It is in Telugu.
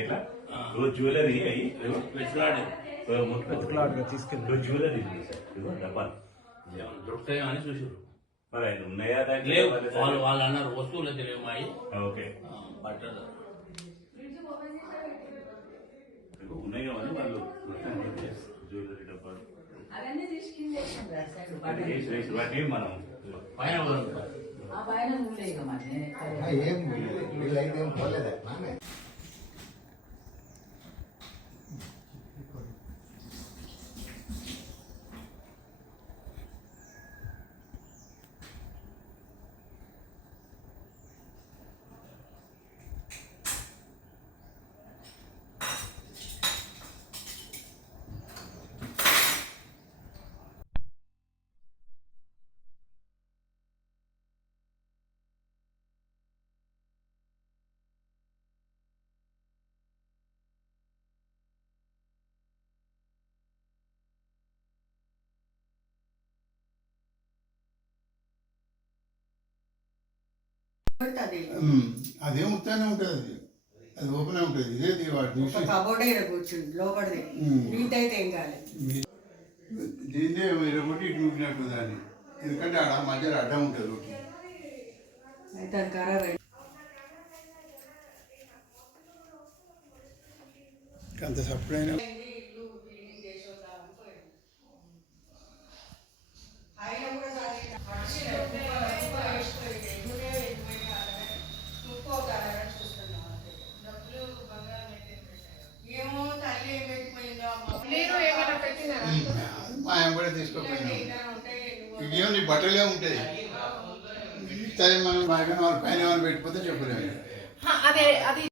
ఎట్లా జ్యువెలరీ అయ్యి జ్యువెలరీ డబ్బాలు దొరుకుతాయో అని చూసారు. మరి ఆయన ఉన్నాయా లేవు, వాళ్ళు అన్నారు వస్తువులు తెలియదు మాయి. ఓకే బట్టలు ఉన్నాయో అని వాళ్ళు జ్యువెలరీ డబ్బాలు వాటి మనం పైన ఏం వీళ్ళైతే ఏం పోలేదు. అదే ముత్తానే ఉంటుంది, అది ఓపెన్ ఉంటుంది. ఇదే కబోర్డే కూర్చుంది లోపలిది, నీతైతే ఏం కాలేదు. దీన్నే ఒకటి ఇటు ఊపినట్టు దాన్ని, ఎందుకంటే ఆడ మధ్యలో అడ్డం ఉంటుంది ఒకటి. అయితే అది ఖరాబ్ అయింది. అంత సప్పుడైనా మా ఎంబడే తీసుకోపోయినా ఇవేమో నీ బట్టలే ఉంటాయి. మనం పైన పెట్టిపోతే చెప్పలేము.